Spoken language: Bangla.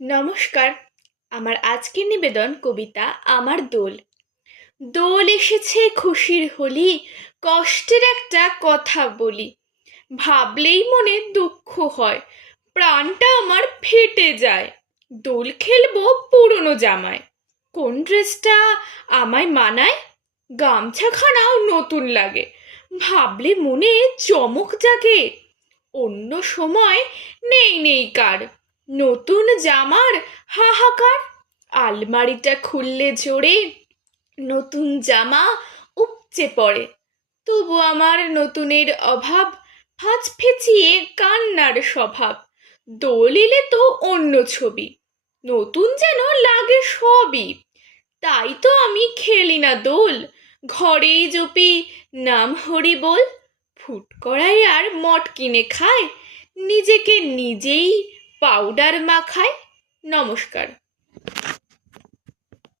নমস্কার। আমার আজকের নিবেদন কবিতা আমার দোল। দোল এসেছে খুশির হোলি, কষ্টের একটা কথা বলি। ভাবলেই মনে দুঃখ হয়, প্রাণটা আমার ফেটে যায়। দোল খেলবো পুরনো জামায়, কোন ড্রেসটা আমায় মানায়? গামছাখানাও নতুন লাগে, ভাবলে মনে চমক জাগে। অন্য সময় নেই নেই কার, নতুন জামার হাহাকার। আলমারিটা খুললে জোরে নতুন জামা উপচে পড়ে, তবু আমার নতুনের অভাব, ভাঁজ ফেঁচিয়ে কান্নার স্বভাব। দোল এলে তো অন্য ছবি, নতুন যেন লাগে সবই। তাই তো আমি খেলি না দোল, ঘরেই জপি নাম হরি বল। ফুটকড়াই আর মট কিনে খায়, নিজেকে নিজেই পাউডার মাখায়। নমস্কার।